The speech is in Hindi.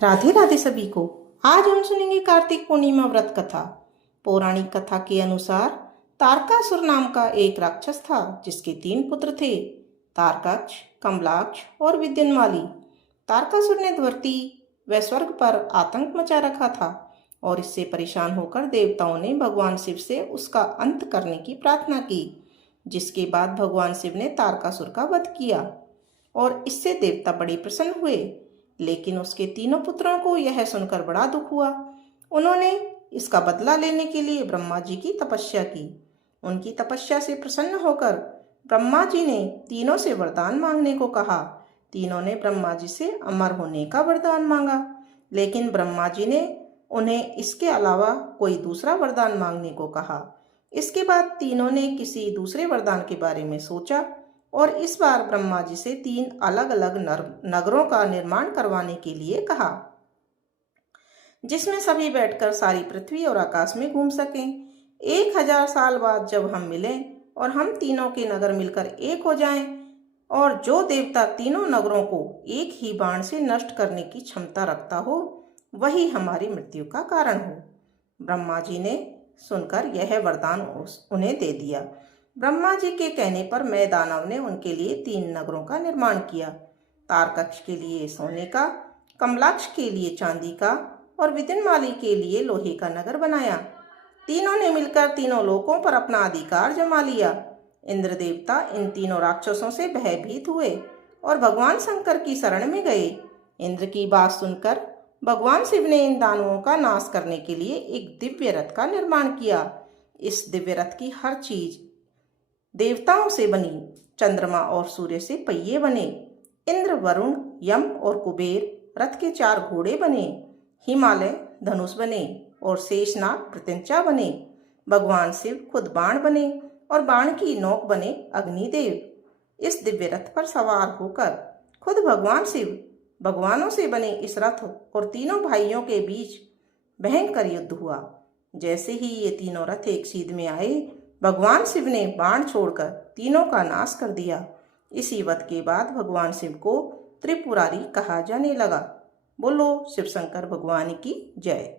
राधे राधे सभी को। आज हम सुनेंगे कार्तिक पूर्णिमा व्रत कथा। पौराणिक कथा के अनुसार तारकासुर नाम का एक राक्षस था जिसके 3 पुत्र थे, तारकाक्ष, कमलाक्ष और विद्युन्माली। तारकासुर ने धरती व स्वर्ग पर आतंक मचा रखा था और इससे परेशान होकर देवताओं ने भगवान शिव से उसका अंत करने की प्रार्थना की, जिसके बाद भगवान शिव ने तारकासुर का वध किया और इससे देवता बड़े प्रसन्न हुए। लेकिन उसके 3 पुत्रों को यह सुनकर बड़ा दुख हुआ। उन्होंने इसका बदला लेने के लिए ब्रह्मा जी की तपस्या की। उनकी तपस्या से प्रसन्न होकर ब्रह्मा जी ने तीनों से वरदान मांगने को कहा। तीनों ने ब्रह्मा जी से अमर होने का वरदान मांगा, लेकिन ब्रह्मा जी ने उन्हें इसके अलावा कोई दूसरा वरदान मांगने को कहा। इसके बाद तीनों ने किसी दूसरे वरदान के बारे में सोचा और इस बार ब्रह्मा जी से 3 अलग अलग नगरों का निर्माण करवाने के लिए कहा, जिसमें सभी बैठकर सारी पृथ्वी और आकाश में घूम सकें। 1000 साल बाद जब हम मिलें और हम तीनों के नगर मिलकर एक हो जाएं और जो देवता तीनों नगरों को एक ही बाण से नष्ट करने की क्षमता रखता हो, वही हमारी मृत्यु का कारण हो। ब्रह्मा जी ने सुनकर यह वरदान उन्हें दे दिया। ब्रह्मा जी के कहने पर मैं दानव ने उनके लिए 3 नगरों का निर्माण किया। तारकाक्ष के लिए सोने का, कमलाक्ष के लिए चांदी का और विद्युन्माली के लिए लोहे का नगर बनाया। तीनों ने मिलकर तीनों लोकों पर अपना अधिकार जमा लिया। इंद्र देवता इन तीनों राक्षसों से भयभीत हुए और भगवान शंकर की शरण में गए। इंद्र की बात सुनकर भगवान शिव ने इन दानवों का नाश करने के लिए एक दिव्य रथ का निर्माण किया। इस दिव्य रथ की हर चीज देवताओं से बनी। चंद्रमा और सूर्य से पहिए बने। इंद्र, वरुण, यम और कुबेर रथ के 4 घोड़े बने। हिमालय धनुष बने और शेषनाग प्रत्यंचा बने। भगवान शिव खुद बाण बने और बाण की नोक बने अग्निदेव। इस दिव्य रथ पर सवार होकर खुद भगवान शिव भगवानों से बने इस रथ और तीनों भाइयों के बीच भयंकर युद्ध हुआ। जैसे ही ये तीनों रथ एक सीध में आए, भगवान शिव ने बाण छोड़कर तीनों का नाश कर दिया। इसी वध के बाद भगवान शिव को त्रिपुरारी कहा जाने लगा। बोलो शिव शंकर भगवान की जय।